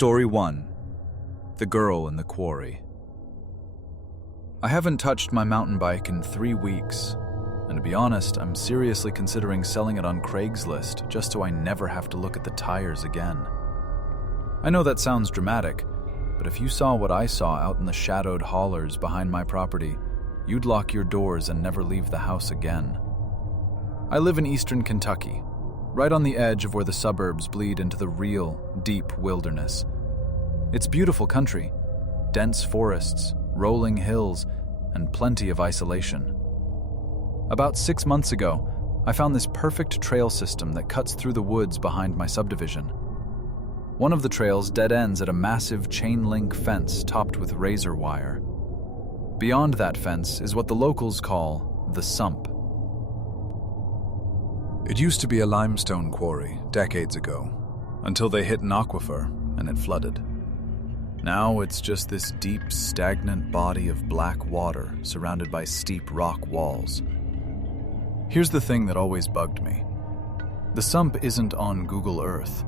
Story 1. The Girl in the Quarry. I haven't touched my mountain bike in 3 weeks, and to be honest, I'm seriously considering selling it on Craigslist just so I never have to look at the tires again. I know that sounds dramatic, but if you saw what I saw out in the shadowed hollers behind my property, you'd lock your doors and never leave the house again. I live in eastern Kentucky, right on the edge of where the suburbs bleed into the real, deep wilderness. It's beautiful country, dense forests, rolling hills, and plenty of isolation. About 6 months ago, I found this perfect trail system that cuts through the woods behind my subdivision. One of the trails dead ends at a massive chain-link fence topped with razor wire. Beyond that fence is what the locals call the sump. It used to be a limestone quarry decades ago, until they hit an aquifer and it flooded. Now it's just this deep, stagnant body of black water surrounded by steep rock walls. Here's the thing that always bugged me. The sump isn't on Google Earth.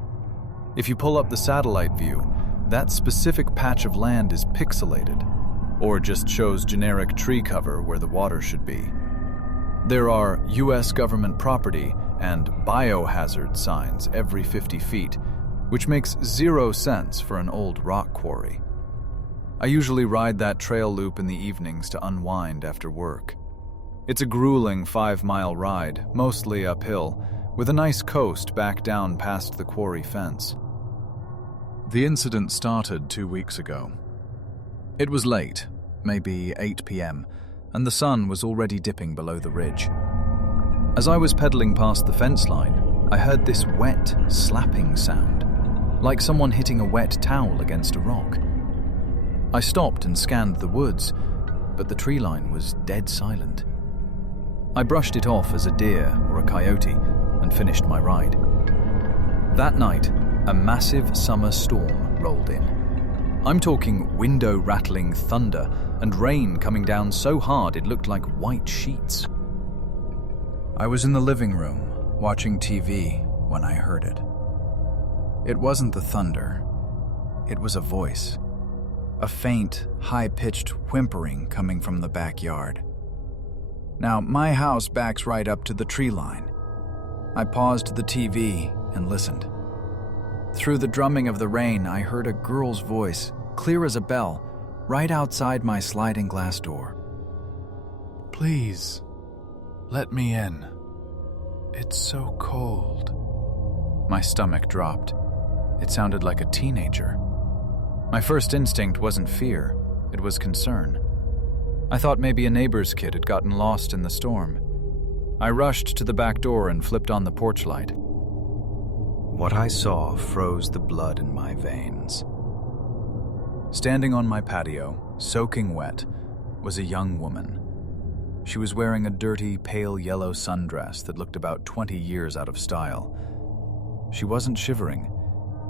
If you pull up the satellite view, that specific patch of land is pixelated, or just shows generic tree cover where the water should be. There are U.S. government property and biohazard signs every 50 feet, which makes 0 sense for an old rock quarry. I usually ride that trail loop in the evenings to unwind after work. It's a grueling 5-mile ride, mostly uphill, with a nice coast back down past the quarry fence. The incident started 2 weeks ago. It was late, maybe 8 p.m., and the sun was already dipping below the ridge. As I was pedaling past the fence line, I heard this wet, slapping sound, like someone hitting a wet towel against a rock. I stopped and scanned the woods, but the tree line was dead silent. I brushed it off as a deer or a coyote and finished my ride. That night, a massive summer storm rolled in. I'm talking window-rattling thunder and rain coming down so hard it looked like white sheets. I was in the living room, watching TV, when I heard it. It wasn't the thunder. It was a voice. A faint, high-pitched whimpering coming from the backyard. Now, my house backs right up to the tree line. I paused the TV and listened. Through the drumming of the rain, I heard a girl's voice, clear as a bell, right outside my sliding glass door. "Please, let me in. It's so cold." My stomach dropped. It sounded like a teenager. My first instinct wasn't fear, it was concern. I thought maybe a neighbor's kid had gotten lost in the storm. I rushed to the back door and flipped on the porch light. What I saw froze the blood in my veins. Standing on my patio, soaking wet, was a young woman. She was wearing a dirty, pale yellow sundress that looked about 20 years out of style. She wasn't shivering.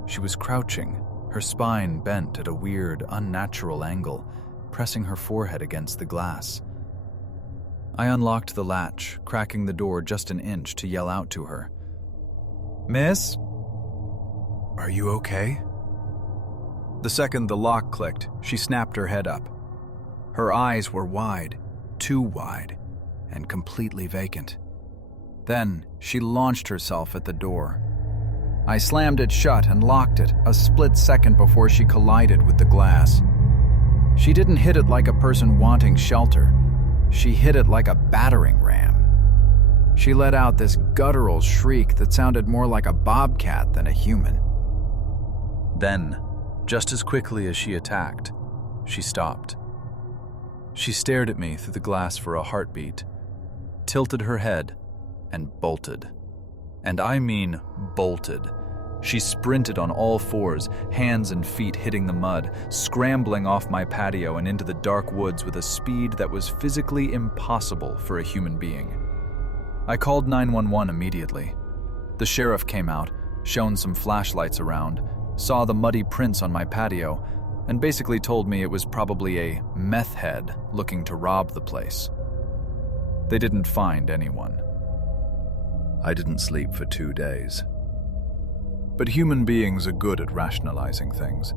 She was crouching, her spine bent at a weird, unnatural angle, pressing her forehead against the glass. I unlocked the latch, cracking the door just an inch to yell out to her. "Miss? Are you okay?" The second the lock clicked, she snapped her head up. Her eyes were wide, too wide, and completely vacant. Then she launched herself at the door. I slammed it shut and locked it a split second before she collided with the glass. She didn't hit it like a person wanting shelter. She hit it like a battering ram. She let out this guttural shriek that sounded more like a bobcat than a human. Then, just as quickly as she attacked, she stopped. She stared at me through the glass for a heartbeat, tilted her head, and bolted. And I mean bolted. She sprinted on all fours, hands and feet hitting the mud, scrambling off my patio and into the dark woods with a speed that was physically impossible for a human being. I called 911 immediately. The sheriff came out, shone some flashlights around, saw the muddy prints on my patio, and basically told me it was probably a meth head looking to rob the place. They didn't find anyone. I didn't sleep for 2 days. but human beings are good at rationalizing things.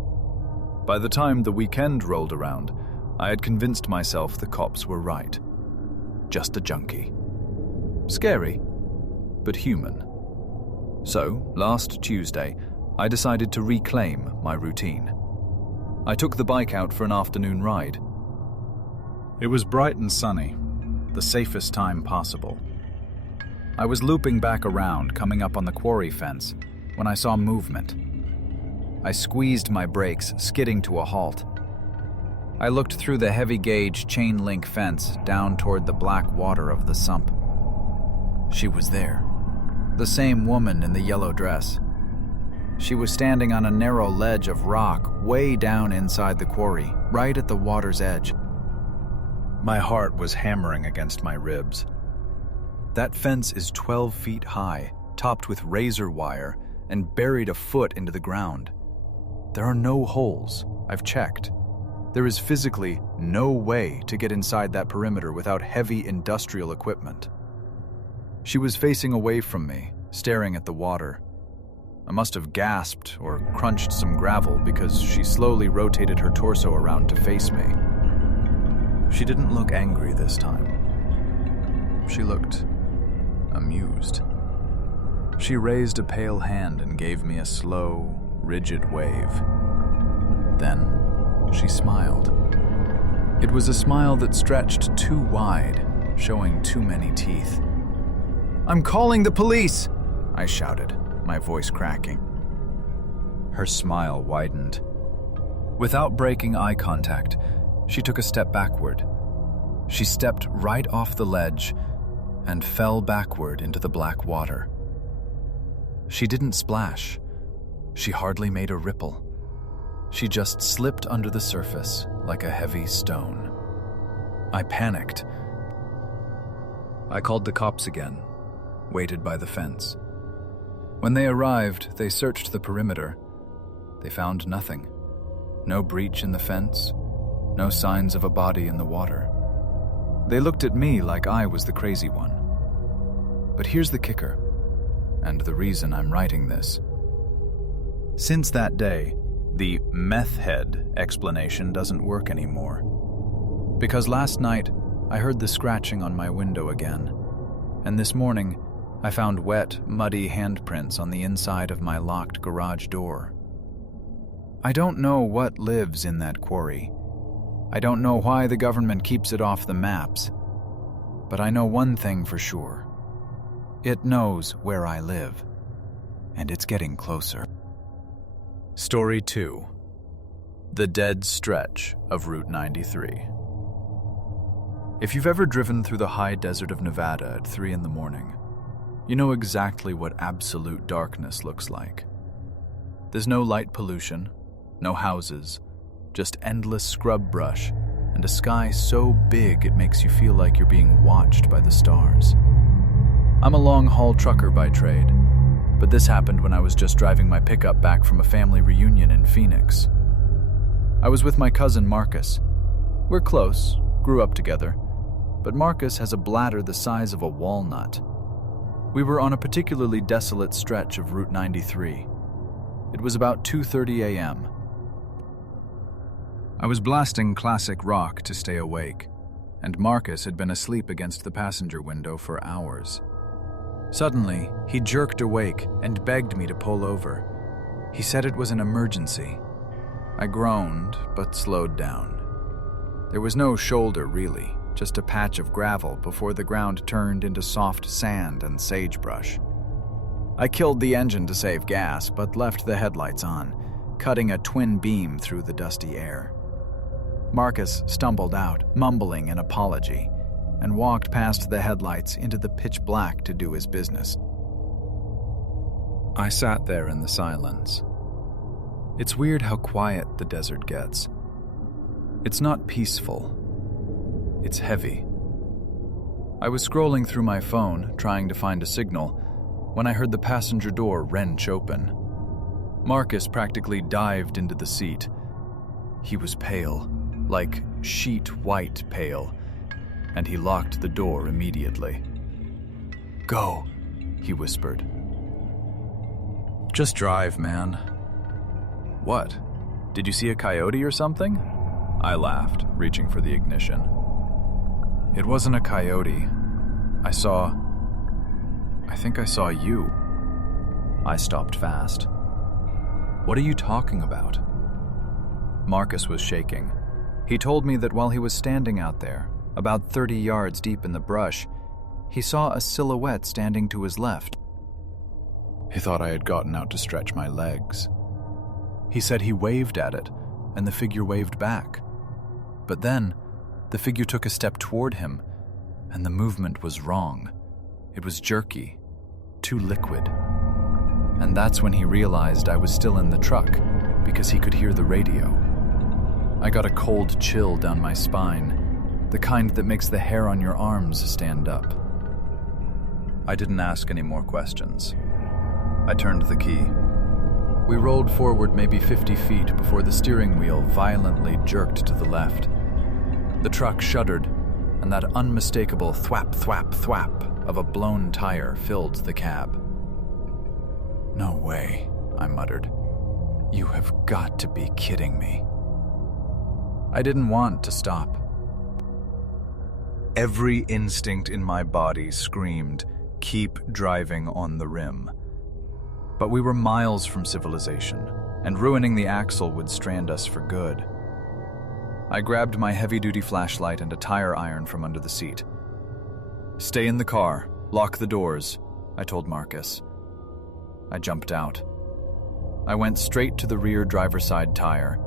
By the time the weekend rolled around, I had convinced myself the cops were right. Just a junkie. Scary, but human. So, last Tuesday, I decided to reclaim my routine. I took the bike out for an afternoon ride. It was bright and sunny, the safest time possible. I was looping back around, coming up on the quarry fence, when I saw movement. I squeezed my brakes, skidding to a halt. I looked through the heavy-gauge chain-link fence down toward the black water of the sump. She was there, the same woman in the yellow dress. She was standing on a narrow ledge of rock way down inside the quarry, right at the water's edge. My heart was hammering against my ribs. That fence is 12 feet high, topped with razor wire, and buried a foot into the ground. There are no holes, I've checked. There is physically no way to get inside that perimeter without heavy industrial equipment. She was facing away from me, staring at the water. I must have gasped or crunched some gravel because she slowly rotated her torso around to face me. She didn't look angry this time. She looked amused. She raised a pale hand and gave me a slow, rigid wave. Then she smiled. It was a smile that stretched too wide, showing too many teeth. "I'm calling the police!" I shouted, my voice cracking. Her smile widened. Without breaking eye contact, she took a step backward. She stepped right off the ledge and fell backward into the black water. She didn't splash. She hardly made a ripple. She just slipped under the surface like a heavy stone. I panicked. I called the cops again, waited by the fence. When they arrived, they searched the perimeter. They found nothing. No breach in the fence, no signs of a body in the water. They looked at me like I was the crazy one. But here's the kicker, and the reason I'm writing this. Since that day, the meth head explanation doesn't work anymore. Because last night, I heard the scratching on my window again, and this morning, I found wet, muddy handprints on the inside of my locked garage door. I don't know what lives in that quarry. I don't know why the government keeps it off the maps. But I know one thing for sure. It knows where I live, and it's getting closer. Story 2. The Dead Stretch of Route 93. If you've ever driven through the high desert of Nevada at 3 in the morning, you know exactly what absolute darkness looks like. There's no light pollution, no houses, just endless scrub brush and a sky so big it makes you feel like you're being watched by the stars. I'm a long-haul trucker by trade, but this happened when I was just driving my pickup back from a family reunion in Phoenix. I was with my cousin Marcus. We're close, grew up together, but Marcus has a bladder the size of a walnut. We were on a particularly desolate stretch of Route 93. It was about 2:30 a.m. I was blasting classic rock to stay awake, and Marcus had been asleep against the passenger window for hours. Suddenly, he jerked awake and begged me to pull over. He said it was an emergency. I groaned, but slowed down. There was no shoulder, really, just a patch of gravel before the ground turned into soft sand and sagebrush. I killed the engine to save gas, but left the headlights on, cutting a twin beam through the dusty air. Marcus stumbled out, mumbling an apology, and walked past the headlights into the pitch black to do his business. I sat there in the silence. It's weird how quiet the desert gets. It's not peaceful. It's heavy. I was scrolling through my phone, trying to find a signal, when I heard the passenger door wrench open. Marcus practically dived into the seat. He was pale, like sheet white pale, and he locked the door immediately. "Go," he whispered. Just drive, man. What? Did you see a coyote or something? I laughed, reaching for the ignition. It wasn't a coyote. I think I saw you. I stopped fast. What are you talking about? Marcus was shaking. He told me that while he was standing out there, about 30 yards deep in the brush, he saw a silhouette standing to his left. He thought I had gotten out to stretch my legs. He said he waved at it, and the figure waved back. But then, the figure took a step toward him, and the movement was wrong. It was jerky, too liquid. And that's when he realized I was still in the truck, because he could hear the radio. I got a cold chill down my spine, the kind that makes the hair on your arms stand up. I didn't ask any more questions. I turned the key. We rolled forward maybe 50 feet before the steering wheel violently jerked to the left. The truck shuddered, and that unmistakable thwap, thwap, thwap of a blown tire filled the cab. "No way," I muttered. "You have got to be kidding me." I didn't want to stop. Every instinct in my body screamed, "Keep driving on the rim." But we were miles from civilization, and ruining the axle would strand us for good. I grabbed my heavy-duty flashlight and a tire iron from under the seat. "Stay in the car, lock the doors," I told Marcus. I jumped out. I went straight to the rear driver's side tire.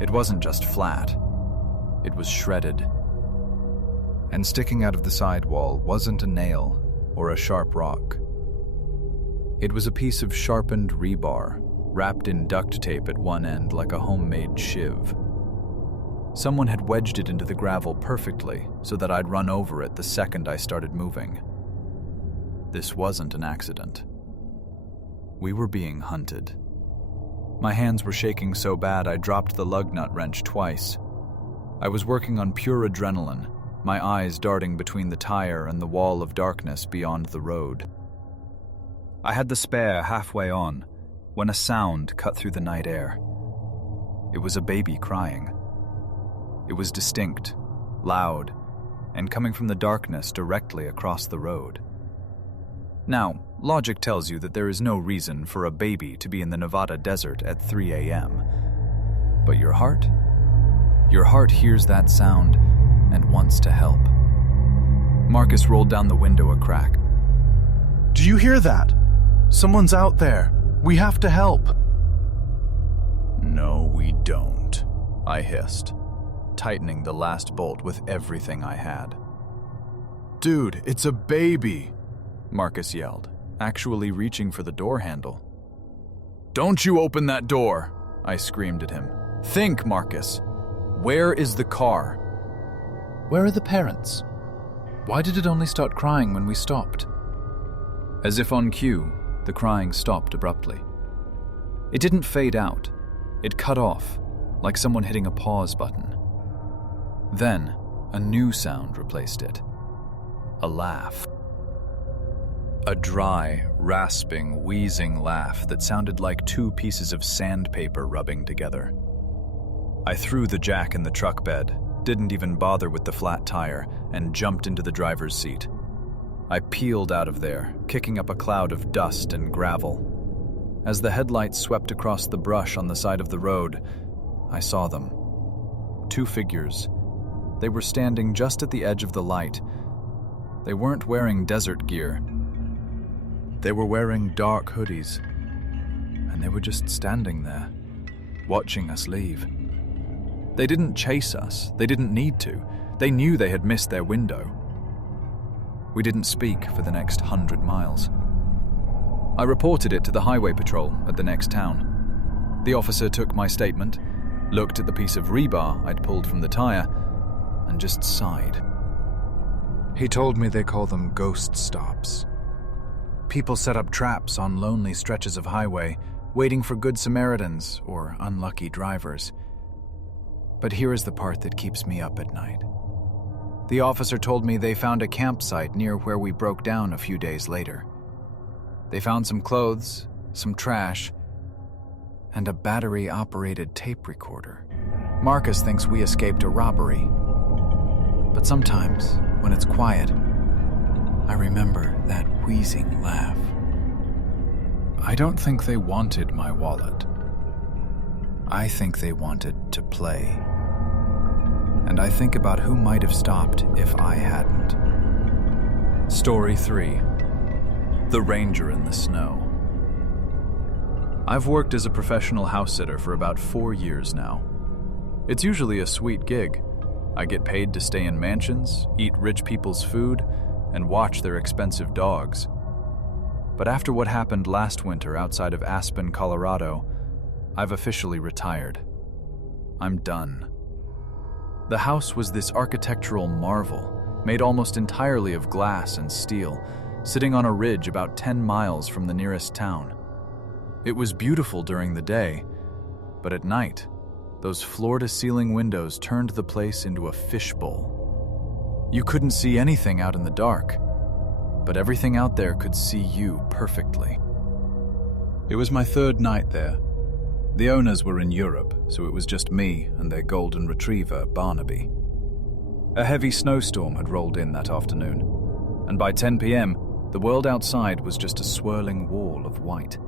It wasn't just flat, it was shredded. And sticking out of the sidewall wasn't a nail or a sharp rock. It was a piece of sharpened rebar, wrapped in duct tape at one end like a homemade shiv. Someone had wedged it into the gravel perfectly so that I'd run over it the second I started moving. This wasn't an accident. We were being hunted. My hands were shaking so bad I dropped the lug nut wrench twice. I was working on pure adrenaline, my eyes darting between the tire and the wall of darkness beyond the road. I had the spare halfway on when a sound cut through the night air. It was a baby crying. It was distinct, loud, and coming from the darkness directly across the road. Now, logic tells you that there is no reason for a baby to be in the Nevada desert at 3 a.m. But your heart hears that sound and wants to help. Marcus rolled down the window a crack. "Do you hear that? Someone's out there. We have to help." "No, we don't," I hissed, tightening the last bolt with everything I had. "Dude, it's a baby," Marcus yelled, actually reaching for the door handle. "Don't you open that door," I screamed at him. "Think, Marcus. Where is the car?" "Where are the parents? Why did it only start crying when we stopped?" As if on cue, the crying stopped abruptly. It didn't fade out. It cut off, like someone hitting a pause button. Then, a new sound replaced it. A laugh. A dry, rasping, wheezing laugh that sounded like two pieces of sandpaper rubbing together. I threw the jack in the truck bed, didn't even bother with the flat tire, and jumped into the driver's seat. I peeled out of there, kicking up a cloud of dust and gravel. As the headlights swept across the brush on the side of the road, I saw them. Two figures. They were standing just at the edge of the light. They weren't wearing desert gear. They were wearing dark hoodies, and they were just standing there, watching us leave. They didn't chase us. They didn't need to. They knew they had missed their window. We didn't speak for the next 100 miles. I reported it to the highway patrol at the next town. The officer took my statement, looked at the piece of rebar I'd pulled from the tire, and just sighed. He told me they call them ghost stops. People set up traps on lonely stretches of highway, waiting for good Samaritans or unlucky drivers. But here is the part that keeps me up at night. The officer told me they found a campsite near where we broke down a few days later. They found some clothes some trash, and a battery-operated tape recorder. Marcus thinks we escaped a robbery. But sometimes, when it's quiet, I remember that wheezing laugh. I don't think they wanted my wallet. I think they wanted to play. And I think about who might have stopped if I hadn't. Story 3. The Ranger in the Snow. I've worked as a professional house sitter for about 4 years now. It's usually a sweet gig. I get paid to stay in mansions, eat rich people's food, and watch their expensive dogs. But after what happened last winter outside of Aspen, Colorado, I've officially retired. I'm done. The house was this architectural marvel, made almost entirely of glass and steel, sitting on a ridge about 10 miles from the nearest town. It was beautiful during the day, but at night, those floor-to-ceiling windows turned the place into a fishbowl. You couldn't see anything out in the dark, but everything out there could see you perfectly. It was my 3rd night there. The owners were in Europe, so it was just me and their golden retriever, Barnaby. A heavy snowstorm had rolled in that afternoon, and by 10 p.m., the world outside was just a swirling wall of white.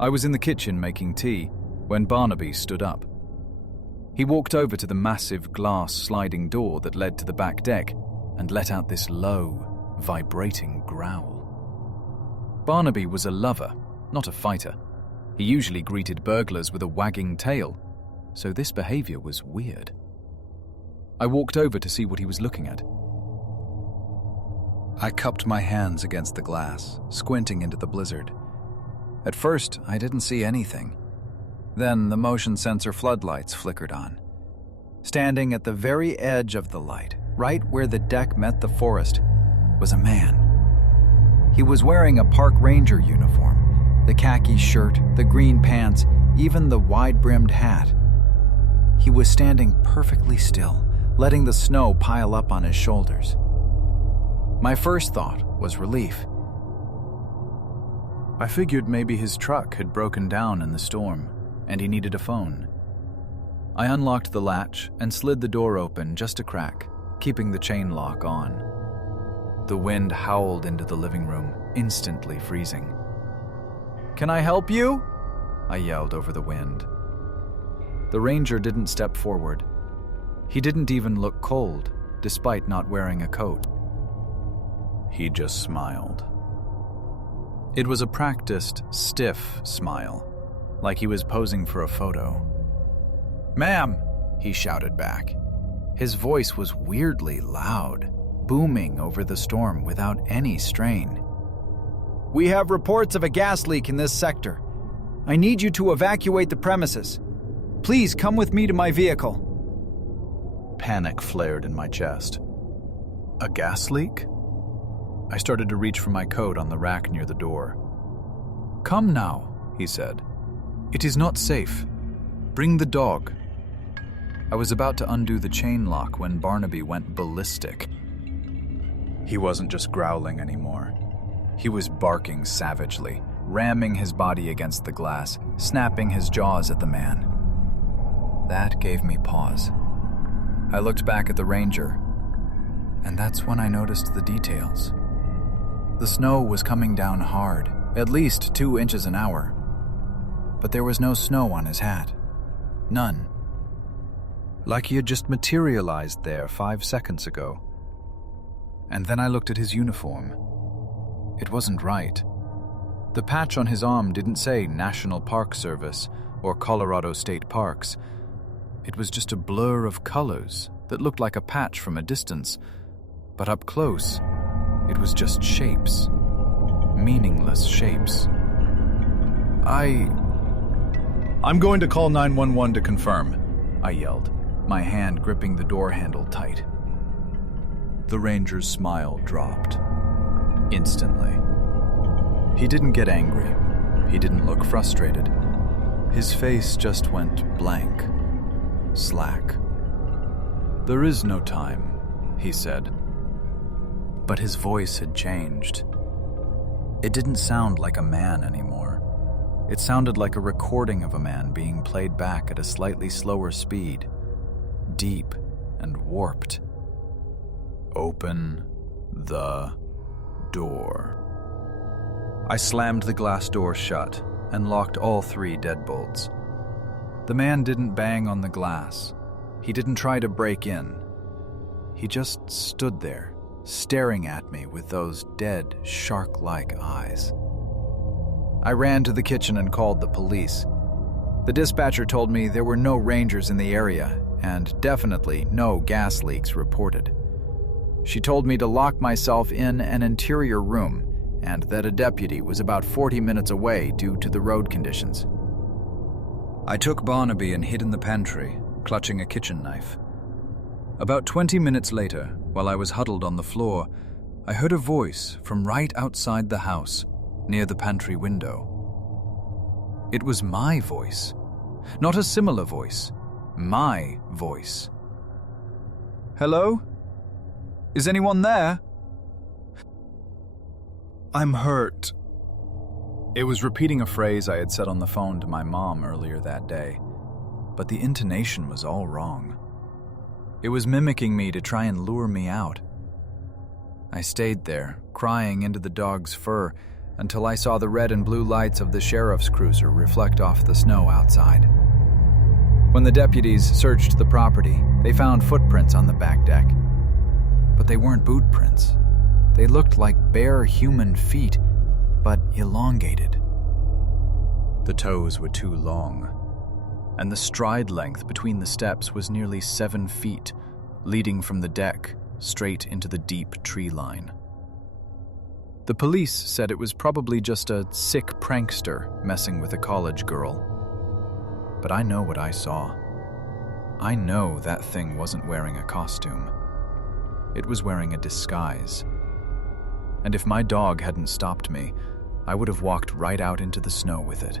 I was in the kitchen making tea when Barnaby stood up. He walked over to the massive glass sliding door that led to the back deck and let out this low, vibrating growl. Barnaby was a lover, not a fighter. He usually greeted burglars with a wagging tail, so this behavior was weird. I walked over to see what he was looking at. I cupped my hands against the glass, squinting into the blizzard. At first, I didn't see anything. Then the motion sensor floodlights flickered on. Standing at the very edge of the light, right where the deck met the forest, was a man. He was wearing a park ranger uniform, the khaki shirt, the green pants, even the wide-brimmed hat. He was standing perfectly still, letting the snow pile up on his shoulders. My first thought was relief. I figured maybe his truck had broken down in the storm, and he needed a phone. I unlocked the latch and slid the door open just a crack, keeping the chain lock on. The wind howled into the living room, instantly freezing. "Can I help you?" I yelled over the wind. The ranger didn't step forward. He didn't even look cold, despite not wearing a coat. He just smiled. It was a practiced, stiff smile, like he was posing for a photo. "Ma'am," he shouted back. His voice was weirdly loud, booming over the storm without any strain. "We have reports of a gas leak in this sector. I need you to evacuate the premises. Please come with me to my vehicle." Panic flared in my chest. A gas leak? I started to reach for my coat on the rack near the door. "Come now," he said. "It is not safe. Bring the dog." I was about to undo the chain lock when Barnaby went ballistic. He wasn't just growling anymore. He was barking savagely, ramming his body against the glass, snapping his jaws at the man. That gave me pause. I looked back at the ranger, and that's when I noticed the details. The snow was coming down hard, at least 2 inches an hour. But there was no snow on his hat. None. Like he had just materialized there 5 seconds ago. And then I looked at his uniform. It wasn't right. The patch on his arm didn't say National Park Service or Colorado State Parks. It was just a blur of colors that looked like a patch from a distance, but up close, it was just shapes. Meaningless shapes. I'm going to call 911 to confirm, I yelled, my hand gripping the door handle tight. The ranger's smile dropped. Instantly. He didn't get angry. He didn't look frustrated. His face just went blank. Slack. "There is no time," he said. But his voice had changed. It didn't sound like a man anymore. It sounded like a recording of a man being played back at a slightly slower speed, deep and warped. Open the door. I slammed the glass door shut and locked all 3 deadbolts. The man didn't bang on the glass. He didn't try to break in. He just stood there, staring at me with those dead, shark-like eyes. I ran to the kitchen and called the police. The dispatcher told me there were no rangers in the area and definitely no gas leaks reported. She told me to lock myself in an interior room and that a deputy was about 40 minutes away due to the road conditions. I took Barnaby and hid in the pantry, clutching a kitchen knife. About 20 minutes later, while I was huddled on the floor, I heard a voice from right outside the house, near the pantry window. It was my voice. Not a similar voice. My voice. "Hello? Is anyone there?" I'm hurt. It was repeating a phrase I had said on the phone to my mom earlier that day, but the intonation was all wrong. It was mimicking me to try and lure me out. I stayed there, crying into the dog's fur, until I saw the red and blue lights of the sheriff's cruiser reflect off the snow outside. When the deputies searched the property, they found footprints on the back deck. But they weren't boot prints. They looked like bare human feet, but elongated. The toes were too long, and the stride length between the steps was nearly 7 feet, leading from the deck straight into the deep tree line. The police said it was probably just a sick prankster messing with a college girl. But I know what I saw. I know that thing wasn't wearing a costume. It was wearing a disguise. And if my dog hadn't stopped me, I would have walked right out into the snow with it.